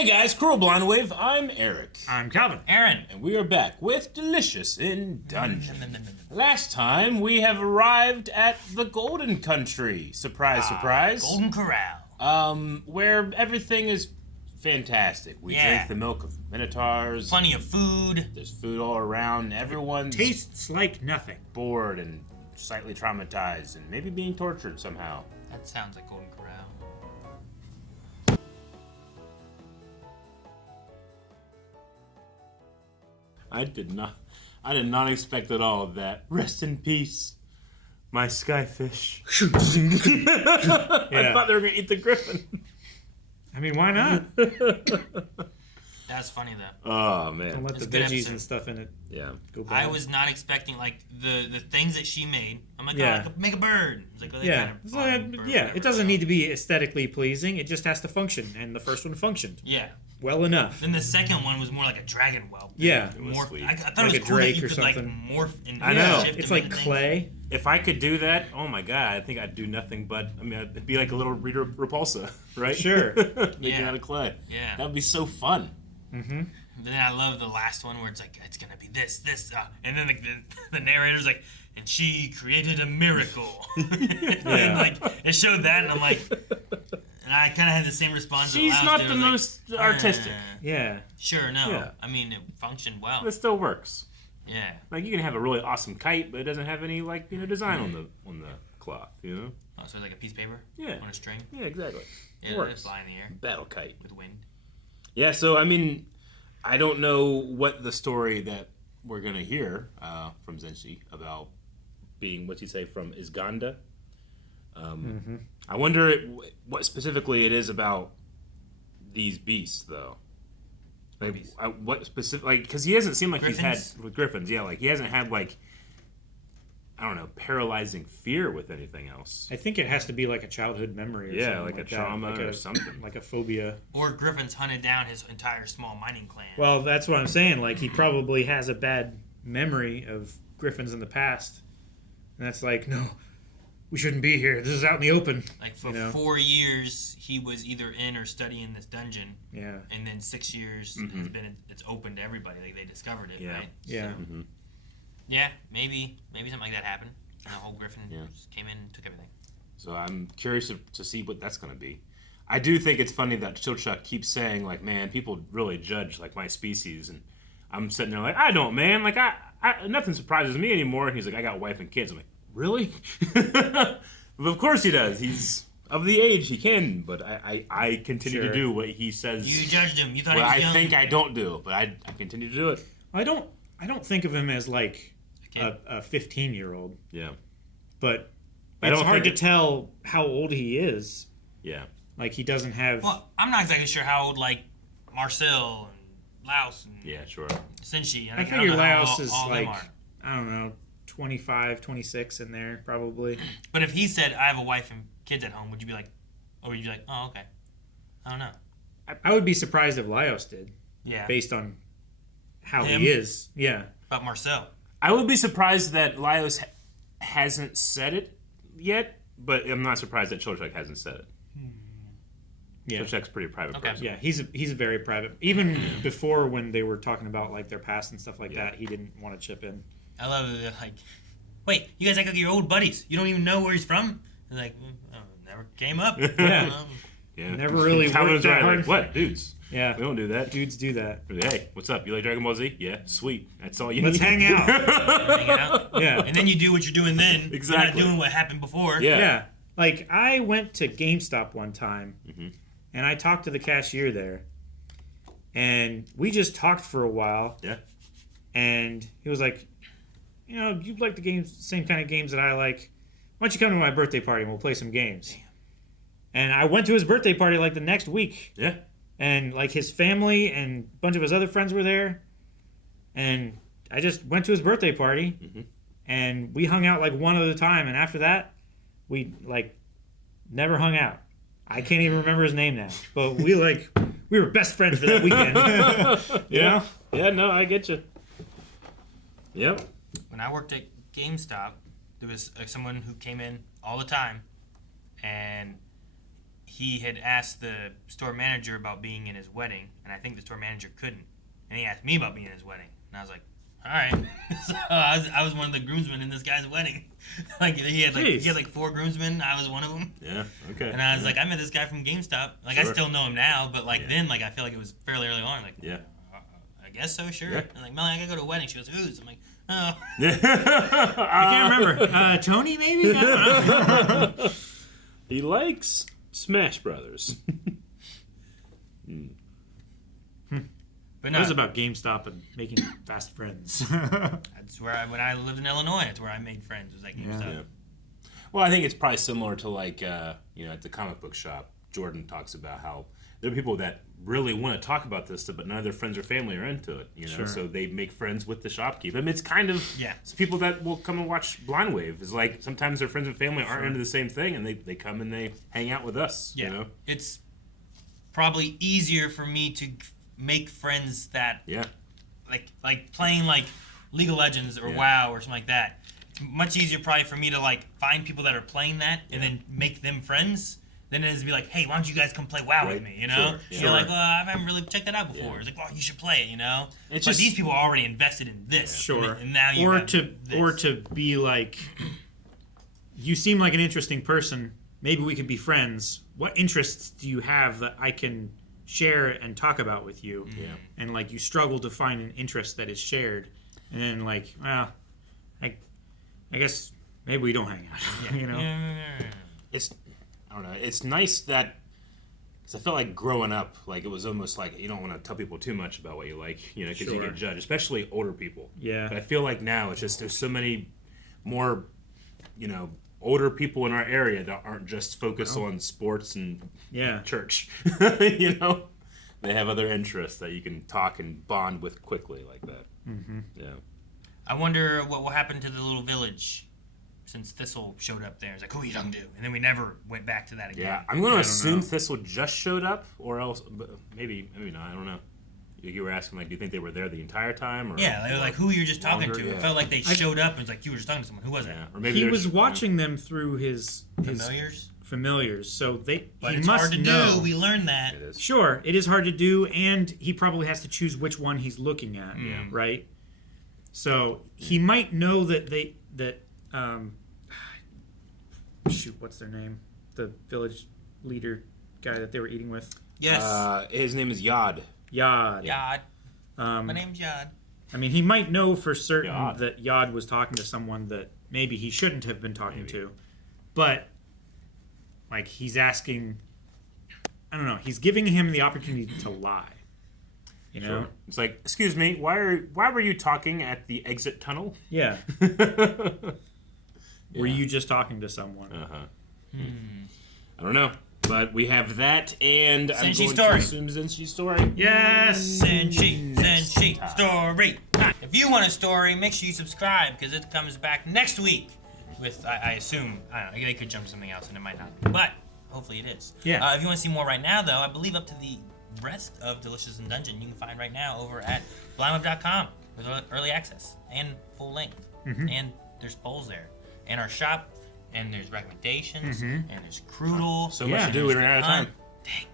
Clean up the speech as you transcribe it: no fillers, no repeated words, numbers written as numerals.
Hey guys, Cruel Blonde Wave, I'm Eric. I'm Calvin. Aaron. And we are back with Delicious in Dungeon. Last time, we have arrived at the Golden Country. Surprise, surprise. Golden Corral. Where everything is fantastic. We drink the milk of minotaurs. Plenty of food. There's food all around. Everyone's Tastes like nothing. bored and slightly traumatized and maybe being tortured somehow. That sounds like Golden Corral. I did not expect at all that. Rest in peace, my skyfish. I thought they were gonna eat the griffin. I mean, why not? That's funny though. Oh man. And let It's the a good veggies episode. and stuff in it Yeah. go bad. I was not expecting like the things that she made. I'm like, Yeah. oh, I could make a bird. It's like, well, Yeah, kind of it's flying like- bird, yeah. whatever, It doesn't so. need to be aesthetically pleasing. It just has to function, and the first one functioned Yeah. well enough. Then the second one was more like a dragon whelp. Yeah, was Morph. sweet. I thought Like it a was cool that drake you or could like something. morph and I know. shift it's them like into things. clay. If I could do that, oh my god, I think I'd do nothing but. I mean, it'd be like a little Rita Repulsa, right? Sure. Making Yeah. out of clay. Yeah. That would be so fun. Mm-hmm. Then I love the last one where it's like, it's gonna be this, and then like the narrator's like, and she created a miracle. And like it showed that, and I'm like, and I kind of had the same response. She's that not Lyle the did, like, most artistic. Yeah. Sure, no. Yeah. I mean, it functioned well. It still works. Yeah. Like you can have a really awesome kite, but it doesn't have any design on the cloth. Oh, so like a piece of paper Yeah. on a string. Yeah, exactly. Yeah, Works. it's fly in the air Battle kite. with wind. Yeah, so I mean, I don't know what the story that we're gonna hear from Senshi about being what'd you say from Isganda. I wonder what specifically it is about these beasts, though. Like, beasts? what specific? Like, because he hasn't seemed like Griffins? he's had with griffins. Yeah, like he hasn't had like I don't know, paralyzing fear with anything else. I think it has to be like a childhood memory. Or Yeah, something like a that. trauma like or something. like a phobia. Or Griffin's hunted down his entire small mining clan. Well, that's what I'm saying. Like he probably has a bad memory of griffins in the past, and that's like, no, we shouldn't be here. This is out in the open. Like for you know? 4 years, he was either in or studying this dungeon, Yeah. and then 6 years it's open to everybody. Like they discovered it, Yeah. right? Yeah. So, yeah, maybe something like that happened. And the whole Griffin Yeah. just came in and took everything. So I'm curious to see what that's going to be. I do think it's funny that Chilchuck keeps saying, like, man, people really judge, like, my species. And I'm sitting there like, I don't, man. Like, I nothing surprises me anymore. And he's like, I got a wife and kids. I'm like, really? But of course he does. He's of the age he can. But I continue to do what he says. You judged him. You thought What he was I young. think I don't do. But I continue to do it. I don't think of him as like kid? a 15-year-old, Yeah. but I it's don't hard to think tell how old he is. Yeah. Like he doesn't have. Well, I'm not exactly sure how old like Marcille and Laos and Yeah, sure. Senshi. I don't figure know how Laos is all them like, are. I don't know, 25, 26 in there probably. But if he said, I have a wife and kids at home, would you be like, or would you be like, oh, okay. I don't know. I would be surprised if Laos did, Yeah. based on how Him? he is. Yeah. About Marcille. I would be surprised that Laios hasn't said it yet, but I'm not surprised that Chilchuck hasn't said it. Yeah. Chilchuck's a pretty private Okay. person. Yeah, he's a very private. Even before when they were talking about like their past and stuff like that, he didn't want to chip in. I love it. Like, wait, you guys act like your old buddies. You don't even know where he's from? It's like, never came up. Yeah. Yeah. Never really Calvin's worked that right, hard. like, what, dudes? Yeah, We don't do that. dudes do that. Hey, what's up? You like Dragon Ball Z? Yeah, sweet. That's all you Let's need. hang out. Hang out. Yeah, And then you do what you're doing then. Exactly. You're not doing what happened before. Yeah. yeah. Like I went to GameStop one time, and I talked to the cashier there, and we just talked for a while. Yeah. And he was like, you know, you like the games, same kind of games that I like. Why don't you come to my birthday party and we'll play some games? And I went to his birthday party like the next week, Yeah. and like his family and a bunch of his other friends were there, and I just went to his birthday party, and we hung out like one other time, and after that, we like never hung out. I can't even remember his name now, but we were best friends for that weekend. You know? Yeah, no, I get you. Yep. When I worked at GameStop, there was someone who came in all the time, and he had asked the store manager about being in his wedding, and I think the store manager couldn't. And he asked me about being in his wedding, and I was like, all right. So I was one of the groomsmen in this guy's wedding. He had like 4 groomsmen. I was one of them. Yeah. Okay. And I was like, I met this guy from GameStop. Like, I Sure. still know him now, but then, like, I feel like it was fairly early on. Like, Yeah. I guess so, sure. Yeah. I'm like, Melanie, I gotta go to a wedding. She goes, whose? I'm like, oh. I can't remember. Tony, maybe? I don't know. He likes Smash Brothers. But It was about GameStop and making fast friends. That's where when I lived in Illinois, that's where I made friends. Was like GameStop. Yeah. Well, I think it's probably similar to like at the comic book shop. Jordan talks about how there are people that really want to talk about this stuff, but none of their friends or family are into it. Sure. So they make friends with the shopkeeper. I mean, it's kind of it's people that will come and watch Blind Wave. It's like sometimes their friends and family aren't into the same thing, and they come and they hang out with us. Yeah. You know? It's probably easier for me to make friends that like playing like League of Legends or WoW or something like that. It's much easier probably for me to like find people that are playing that and then make them friends than it is to be like, hey, why don't you guys come play WoW with me? You know? Sure. You're like, well, I haven't really checked that out before. It's like, well, you should play it. You know? It's but just- these people are already invested in this. Sure. And now you or have to this. or to be like, you seem like an interesting person. Maybe we could be friends. What interests do you have that I can share and talk about with you? Yeah. And like you struggle to find an interest that is shared, and then like, well, I guess maybe we don't hang out. You know? It's I don't know. It's nice that because I felt like growing up, like it was almost like you don't want to tell people too much about what you like, because you Sure. get judged, especially older people. Yeah. But I feel like now it's just there's so many more, older people in our area that aren't just focused on sports and Yeah. church. They have other interests that you can talk and bond with quickly like that. Mm-hmm. Yeah. I wonder what will happen to the little village since Thistle showed up there. It's like, who are you talking to? And then we never went back to that again. Yeah, I'm going to don't assume know. Thistle just showed up, or else, but maybe not. I don't know. You were asking, like, do you think they were there the entire time? Or, Yeah, they were like, who are you just talking longer? to? Yeah. It felt like they showed up and it's like, you were just talking to someone. Who was Yeah, that? or maybe He there's- was watching them through his Familiars? familiars, so But he it's must hard to know. do. We learned that. It is. Sure, it is hard to do, and he probably has to choose which one he's looking at, right? So he might know that shoot, what's their name? The village leader guy that they were eating with. Yes. His name is Yod. Yod. Yod. My My name's Yod. I mean, he might know for certain Yod. that Yod was talking to someone that maybe he shouldn't have been talking to, but like he's asking. I don't know. He's giving him the opportunity to lie. You know? Sure. It's like, excuse me, why were you talking at the exit tunnel? Yeah. Yeah. Were you just talking to someone? I don't know. But we have that, and I'm Senshi going story. to assume Senshi story. Yes. Senshi story. If you want a story, make sure you subscribe because it comes back next week. With I assume I don't know. They could jump to something else and it might not. But hopefully it is. Yeah. If you want to see more right now, though, I believe up to the rest of Delicious in Dungeon you can find right now over at blindweb.com with early access and full length. And there's polls there, and our shop, and there's recommendations, and there's Cruddle. So much Yeah. to do. We're out of time. Dang.